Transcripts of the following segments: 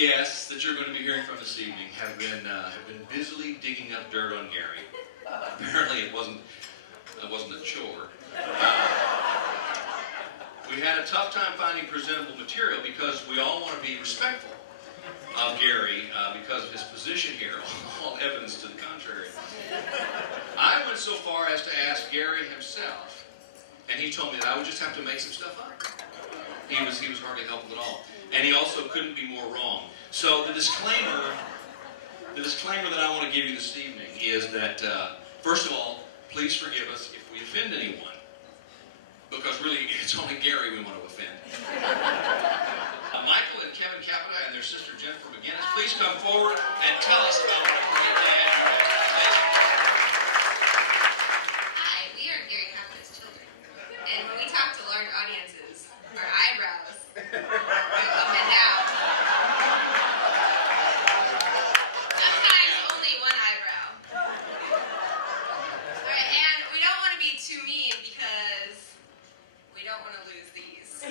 guests that you're going to be hearing from this evening have been busily digging up dirt on Gary. Apparently, it wasn't a chore. We had a tough time finding presentable material because we all want to be respectful of Gary because of his position here. All evidence to the contrary. I went so far as to ask Gary himself, and he told me that I would just have to make some stuff up. He was hardly helpful at all. And he also couldn't be more wrong. So the disclaimer that I want to give you this evening is that, first of all, please forgive us if we offend anyone. Because really, it's only Gary we want to offend. Michael and Kevin Capata and their sister Jennifer McGinnis, please come forward and tell us about what a great dad you have. Hi, we are Gary Capata's children. And when we talk to large audiences, our eyebrows go up and down. Sometimes only one eyebrow. Alright, and we don't want to be too mean because we don't want to lose these.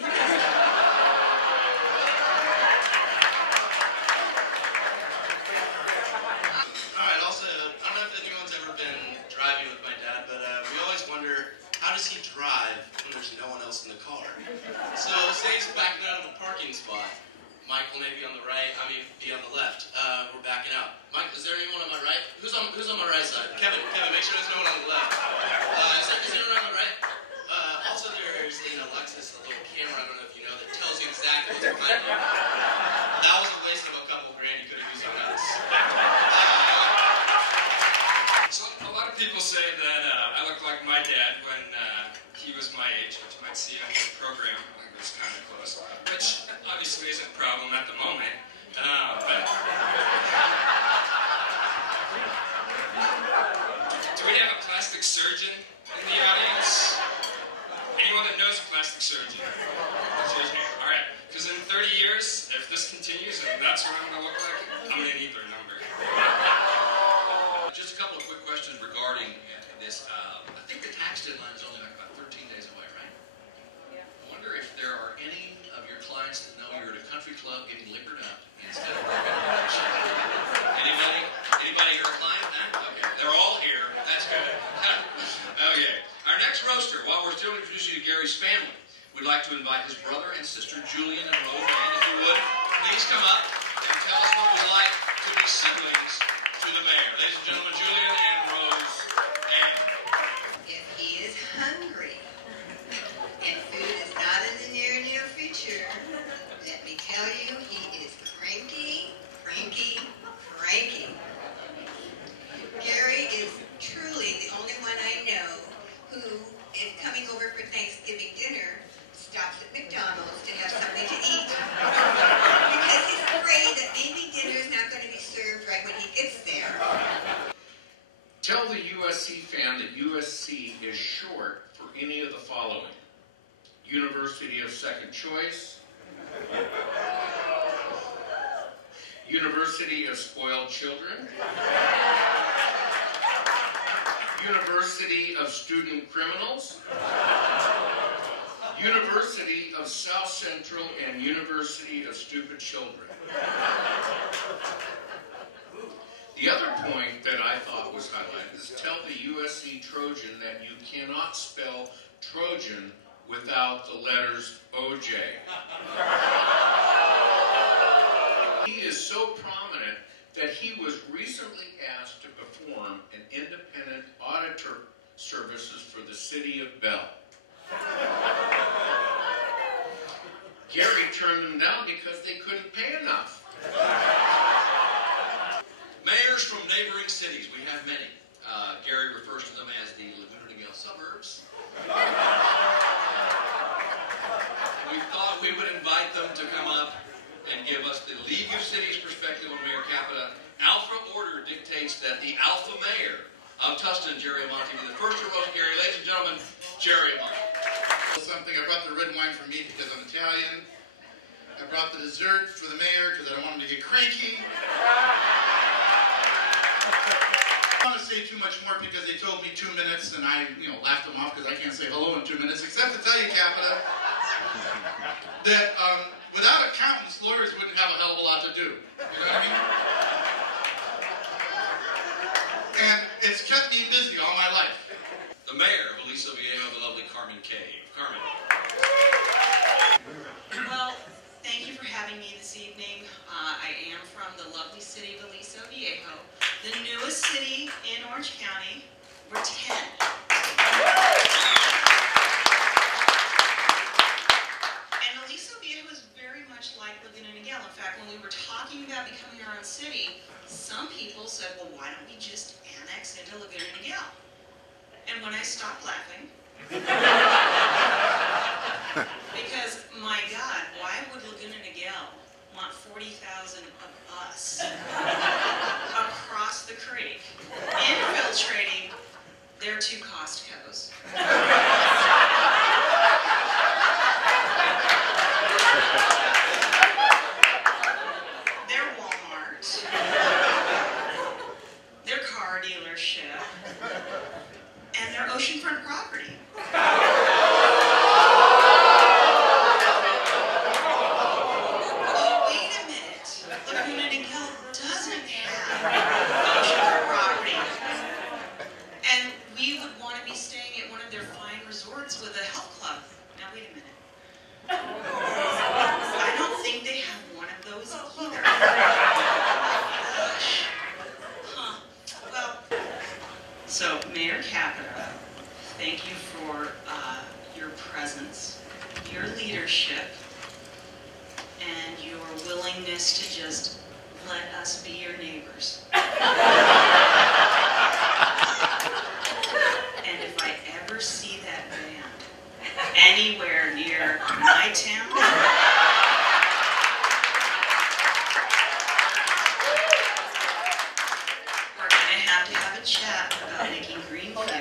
Alright, also, I don't know if anyone's ever been driving with my dad, but we always wonder, how does he drive when there's no one else in the car? So, say he's backing out of a parking spot. Michael may be on the right, be on the left. We're backing out. Mike, is there anyone on my right? Who's on my right side? Kevin, make sure there's no one on the left. Is there anyone on the right? Also, there's in Alexis a little camera, I don't know if you know, that tells you exactly what's behind you. That was a waste of a couple grand, you could have used on us. So a lot of people say that I look like my dad when he was my age, which you might see on the program. I think it's kind of close, which obviously isn't a problem at the moment. Do we have a plastic surgeon in the audience? Anyone that knows a plastic surgeon? All right, because in 30 years, if this continues and that's what I'm going to look like, I'm going to need their number. Just a couple of quick questions regarding this. I think the tax deadline is only like about 13 days away, right? Yeah. I wonder if there are any of your clients that know you're at a country club getting liquored up instead of working on the show. Anybody here a client? Nah? Okay. They're all here. That's good. Okay. Our next roaster, while we're still introducing you to Gary's family, we'd like to invite his brother and sister, Julian and Rose Ann, if you would, please come up and tell us what it was like to be siblings to the mayor. Ladies and gentlemen, Julian and Rose Ann. If he is hungry and food is not in the near future, let me tell you, he is cranky. Gary is truly the only one I know who is coming over for Thanksgiving dinner, stops at McDonald's to have something to eat. Because he's afraid that maybe dinner is not going to be served right when he gets there. Tell the USC fan that USC is short for any of the following: University of Second Choice, University of Spoiled Children, University of Student Criminals, University of South Central, and University of Stupid Children. The other point that I thought was highlighted is tell the USC Trojan that you cannot spell Trojan without the letters OJ. He is so prominent that he was recently asked to perform an independent auditor services for the city of Bell. Gary turned them down because they couldn't pay enough. Mayors from neighboring cities, we have many. Gary refers to them as the Laguna, Niguel suburbs. We thought we would invite them to come up and give us the League of Cities perspective on Mayor Capata. Alpha order dictates that the alpha mayor of Tustin, Jerry Amonte, be the first to roast Gary. Ladies and gentlemen, Jerry Amonte. Something. I brought the red wine for me because I'm Italian. I brought the dessert for the mayor because I don't want him to get cranky. I don't want to say too much more because they told me 2 minutes and I, laughed them off because I can't say hello in 2 minutes, except to tell you, Capata, that without accountants, lawyers wouldn't have a hell of a lot to do. You know what I mean? And it's kept me busy all my life. The mayor of Aliso Viejo, the lovely Carmen Cave. Carmen. Well, thank you for having me this evening. I am from the lovely city of Aliso Viejo, the newest city in Orange County. We're 10. And Aliso Viejo is very much like Laguna, Niguel. In fact, when we were talking about becoming our own city, some people said, well, why don't we just annex into Laguna, Niguel? And when I stopped laughing, because, my God, why would Laguna Niguel want 40,000 of us across the creek, infiltrating their 2 Costco's? Their Walmart, their car dealership, and their oceanfront property. Oh, wait a minute. Laguna Niguel doesn't have oceanfront property. And we would want to be staying at one of their fine resorts with a health club. Now, wait a minute. I don't think they have one of those either. Gosh. Huh. Well, so, Mayor Capata, thank you for your presence, your leadership, and your willingness to just let us be your neighbors. And if I ever see that band anywhere near my town, we're going to have a chat about making Greenfield a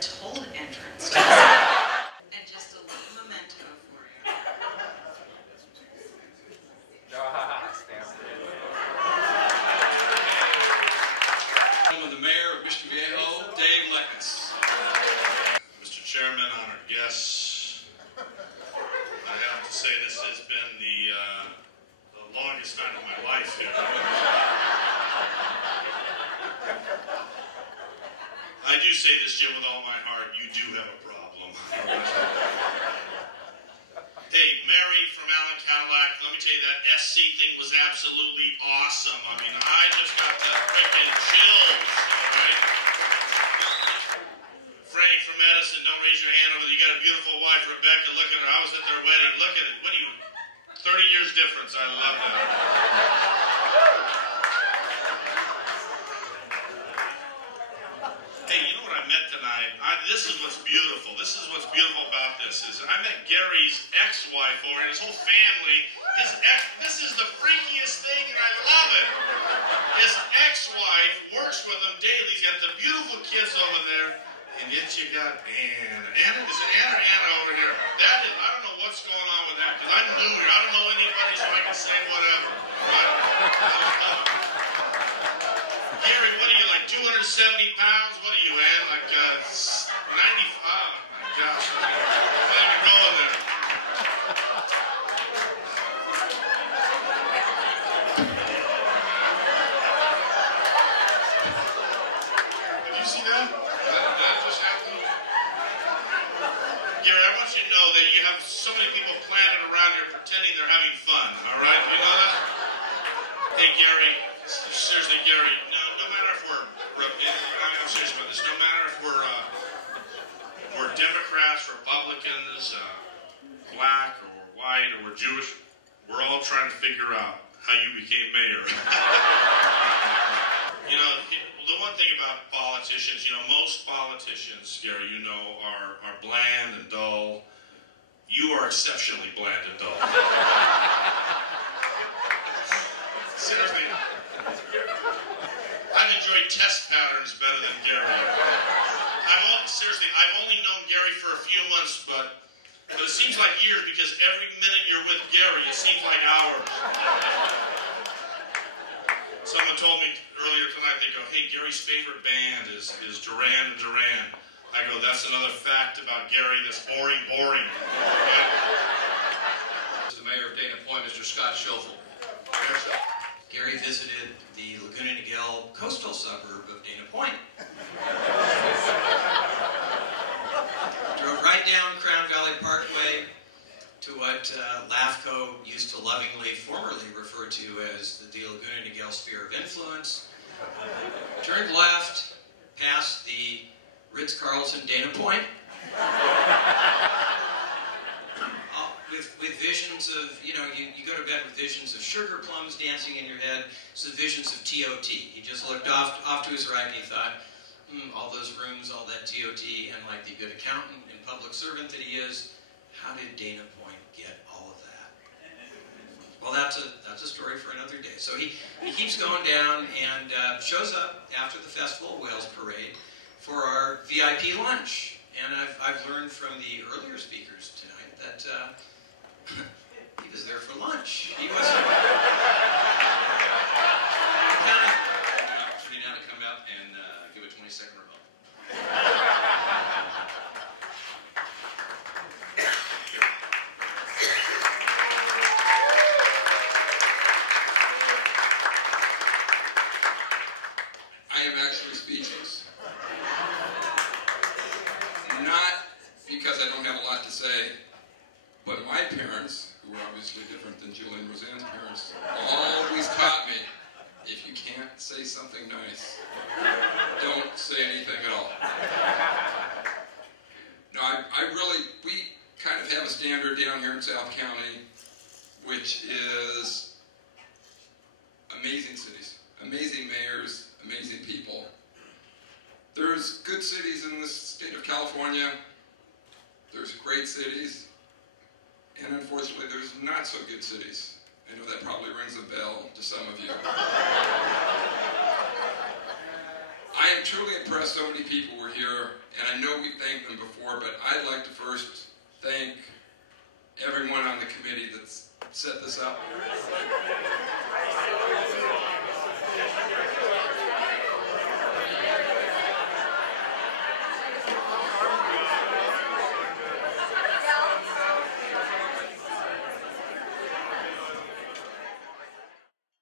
toll entrance. And just a little memento for you. With the mayor of Mission Viejo, Dave Leckens. Mr. Chairman, honored guests, I have to say this has been the longest night of my life here. I do say this, Jim, with all my heart, you do have a problem. Hey, Mary from Allen Cadillac, let me tell you, that SC thing was absolutely awesome. I mean, I just got the freaking chills, all right? Frank from Edison, don't raise your hand over there. You got a beautiful wife, Rebecca. Look at her. I was at their wedding. Look at it. What are you, 30 years difference. I love that. Hey, you know what I met tonight? This is what's beautiful. This is what's beautiful about this is I met Gary's ex-wife over and his whole family. This is the freakiest thing, and I love it. His ex-wife works with him daily. He's got the beautiful kids over there, and yet you got Anna. Is it Anna or Anna over here? That is, I don't know what's going on with that because I'm new here. I don't know anybody, so I can say whatever. Right? Gary, what are you, like 270 pounds? What are you, Ann? Like 95? Oh, my gosh. I'm not even going there. Did you see that? Did that just happen? Gary, I want you to know that you have so many people planted around here pretending they're having fun, all right? You know that? Hey, Gary, seriously, Gary, no matter if I'm serious about this, no matter if we're Democrats, Republicans, black or white or we're Jewish, we're all trying to figure out how you became mayor. You know, the one thing about politicians, most politicians, Gary, are bland and dull. You are exceptionally bland and dull. Seriously, I've enjoyed test patterns better than Gary. I've only known Gary for a few months, but it seems like years because every minute you're with Gary, it seems like hours. Someone told me earlier tonight, they go, hey, Gary's favorite band is Duran and Duran. I go, that's another fact about Gary that's boring. This is the mayor of Dana Point. Point, Mr. Scott Schofield. Gary visited the Laguna Niguel coastal suburb of Dana Point. Drove right down Crown Valley Parkway to what LAFCO used to lovingly formerly refer to as the Laguna Niguel Sphere of Influence. Turned left, past the Ritz-Carlton Dana Point. With visions of, you go to bed with visions of sugar plums dancing in your head, so visions of TOT. He just looked off to his right and he thought, all those rooms, all that TOT, and like the good accountant and public servant that he is, how did Dana Point get all of that? Well, that's a story for another day. So he keeps going down and shows up after the Festival of Whales Parade for our VIP lunch. And I've learned from the earlier speakers tonight that he was there for lunch. He wasn't. An opportunity now to come up and give a 20-second rebuttal. I am actually speechless. Not because I don't have a lot to say, but my parents, who were obviously different than Julie and Roseanne's parents, always taught me, if you can't say something nice, don't say anything at all. No, we kind of have a standard down here in South County, which is amazing cities, amazing mayors, amazing people. There's good cities in this state of California. There's great cities. And unfortunately, there's not so good cities. I know that probably rings a bell to some of you. I am truly impressed so many people were here, and I know we thanked them before, but I'd like to first thank everyone on the committee that's set this up.